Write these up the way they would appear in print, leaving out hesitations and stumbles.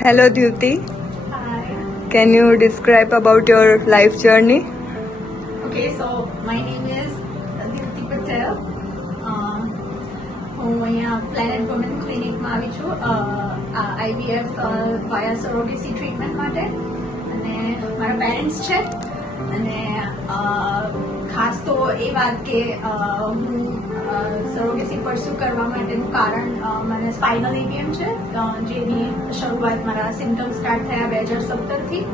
Hello, Dhyuti. Hi. Can you describe about your life journey? Okay, so my name is Dhyuti Patel. હું અહીંયા planet woman ક્લિનિકમાં આવી છું IVF વાયા surrogacy treatment માટે અને મારા parents છે અને ખાસ તો એ વાત કે હું સરોગેસી પરસ્યુ કરવા માટેનું કારણ મને સ્પાઇનલ એવિયમ છે જેની શરૂઆત મારા સિમ્ટમ્સ સ્ટાર્ટ થયા 2017થી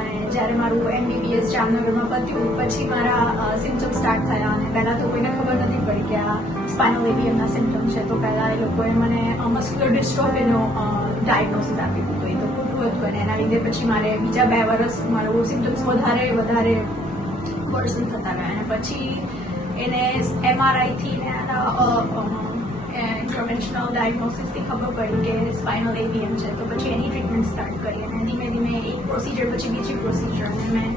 અને જ્યારે મારું MBBS જામનગરમાં પત્યું પછી મારા સિમ્ટમ્સ સ્ટાર્ટ થયા અને પહેલાં તો કોઈને ખબર નથી પડી કે આ સ્પાઇનલ એવિયમના સિમ્ટમ્સ છે તો પહેલાં એ લોકોએ મને મસ્ક્યુલર ડિસ્ટ્રોફીનો ડાયગ્નોસિસ આપી દીધું એ તો ખોટું હતું અને એના લીધે પછી મારે બીજા 2 વર્ષ મારું સિમ્ટમ્સ વધારે વર્સન થતા ગયા અને પછી એને MRIથી ને ઇન્ટરવેન્શનલ ડાયગ્નોસિસથી ખબર પડી કે સ્પાઇનલ એવિયમ છે તો પછી એની ટ્રીટમેન્ટ સ્ટાર્ટ કરી અને ધીમે ધીમે એક પ્રોસિજર પછી બીજી પ્રોસિજર અને મેં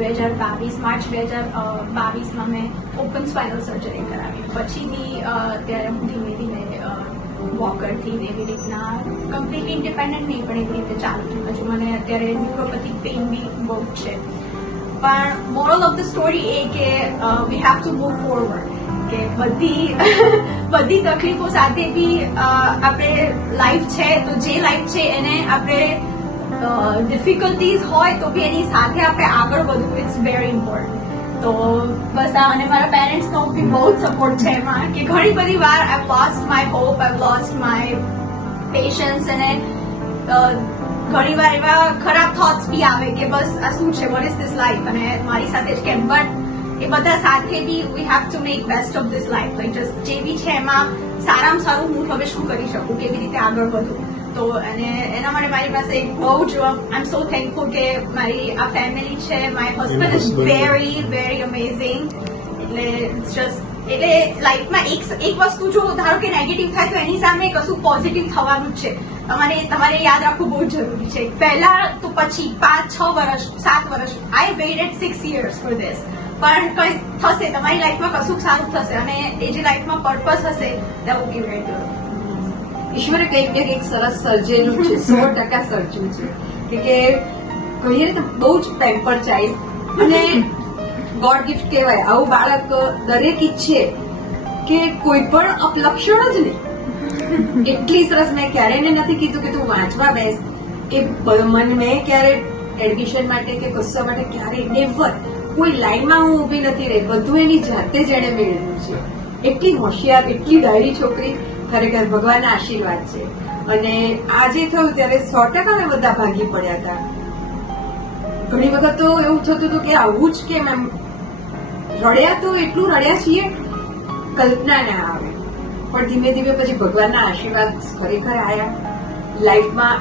2022 માર્ચ 2022માં મેં ઓપન સ્પાઇનલ સર્જરી કરાવી પછીથી ત્યારે હું ધીમે ધીમે વોકરથી એવી રીતના કમ્પ્લીટલી ઇન્ડિપેન્ડન્ટ નહીં પણ એવી રીતે ચાલુ છું પછી મને અત્યારે ન્યુરોપેથિક પેઇન બી બહુ છે પણ મોરલ ઓફ ધ સ્ટોરી એ કે વી હેવ ટુ મૂવ ફોરવર્ડ કે બધી તકલીફો સાથે બી આપણે લાઈફ છે તો જે લાઈફ છે એને આપણે ડિફિકલ્ટીઝ હોય તો બી એની સાથે આપણે આગળ વધવું ઇટ્સ વેરી ઇમ્પોર્ટન્ટ તો બસ આ અને મારા પેરેન્ટ્સનો બી બહુ જ સપોર્ટ છે એમાં કે ઘણી બધી વાર I lost my hope I lost my patience અને ઘણી વાર એવા ખરાબ થોટ્સ બી આવે કે બસ આ શું છે વોટ ઇઝ ધીસ લાઈફ અને મારી સાથે જ કેમ બટ એ બધા સાથે બી we have to make best of this life like just જે બી છે એમાં સારામાં સારું હું હવે શું કરી શકું કેવી રીતે આગળ વધું તો અને એના માટે મારી પાસે એક બહુ જ આઈ એમ સો થેન્કફુલ કે મારી આ ફેમિલી છે my husband is very very amazing એટલે એટલે લાઈફમાં એક વસ્તુ જો ધારો કે નેગેટિવ થાય તો એની સામે કશું પોઝિટિવ થવાનું જ છે તમારે યાદ રાખવું બહુ જરૂરી છે પહેલા તો પછી 5-6 વર્ષ 7 વર્ષ આઈ વેઇટેડ 6 years ફોર ધીસ પણ કઈ થશે તમારી લાઈફમાં કશું સારું થશે અને એ જે લાઈફમાં પર્પસ હશે that will be very good. ઈશ્વરે કંઈક ને કંઈક સરસ સર્જેલું છે 100% સર્જ્યું છે કે કહીએ ને તો બહુ જ પેમ્પર ચાઇલ્ડ અને ગોડ ગિફ્ટ કહેવાય આવું બાળક દરેક ઈચ્છે કે કોઈ પણ અપલક્ષણ જ નહીં એટલી સરસ મેં ક્યારેય એને નથી કીધું કે તું વાંચવા બેસ એ મેં ક્યારે એડમિશન માટે કે કશા માટે ક્યારેય નેવર કોઈ લાઈનમાં હું ઊભી નથી રહી બધું એની જાતે જ એણે મેળવ્યું છે એટલી હોશિયાર એટલી ડાયરી છોકરી ખરેખર ભગવાનના આશીર્વાદ છે અને આજે થયું ત્યારે 100% બધા ભાગી પડ્યા હતા ઘણી વખત તો એવું થતું હતું કે આવું જ કેમ એમ રડ્યા તો એટલું રડ્યા છીએ કલ્પના ના આવે પણ ધીમે ધીમે પછી ભગવાનના આશીર્વાદ ખરેખર આવ્યા લાઈફમાં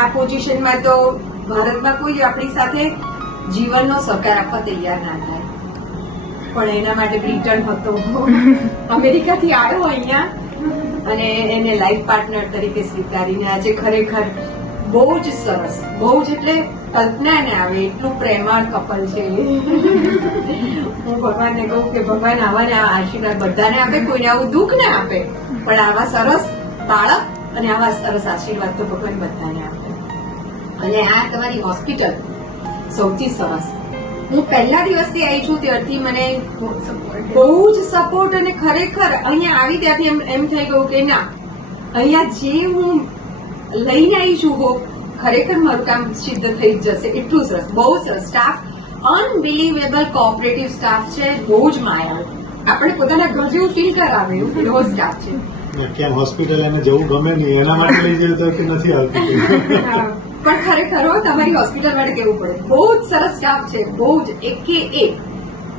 આ પોઝિશનમાં તો ભારતમાં કોઈ આપણી સાથે જીવનનો સહકાર આપવા તૈયાર ના થાય પણ એના માટે બ્રિટન હતો અમેરિકાથી આવ્યો અહીંયા અને એને લાઈફ પાર્ટનર તરીકે સ્વીકારીને આજે ખરેખર બહુ જ સરસ બહુ જ એટલે કલ્પના ને આવે એટલું પ્રેમાળ કપલ છે હું ભગવાનને કહું કે ભગવાન આવાને આ આશીર્વાદ બધાને આપે કોઈને આવું દુઃખ ના આપે પણ આવા સરસ બાળક અને આવા સરસ આશીર્વાદ તો ભગવાન બધાને આપે અને આ તમારી હોસ્પિટલ સૌથી સરસ હું પહેલા દિવસથી આવી છું ત્યારથી મને બહુ જ સપોર્ટ અને ખરેખર અહીંયા આવી ત્યાંથી એમ થઈ ગયું કે ના અહીંયા જે હું લઈને આવી છું હોપ ખરેખર મારું કામ સિદ્ધ થઈ જ જશે એટલું સરસ બહુ સરસ સ્ટાફ અનબિલીવેબલ કોઓપરેટિવ સ્ટાફ છે બહુ જ માયાળુ આપણે પોતાના ઘર જેવું ફીલ કરાવે એવો સ્ટાફ છે ક્યાં હોસ્પિટલ એને જવું ગમે નહીં એના માટે લઈ જઈએ તો કે નથી આવતી પણ ખરેખર તમારી હોસ્પિટલ માટે કેવું પડે બહુ જ સરસ સ્ટાફ છે બહુ જ એકે એક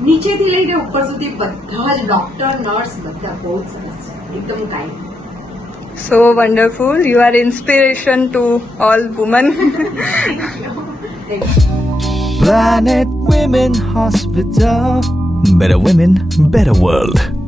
નીચેથી લઈને ઉપર સુધી બધા જ ડોક્ટર નર્સ બધા બહુ જ સરસ છે એકદમ kind So wonderful. You are inspiration to all women. Planet Women Hospital. Better women, better world.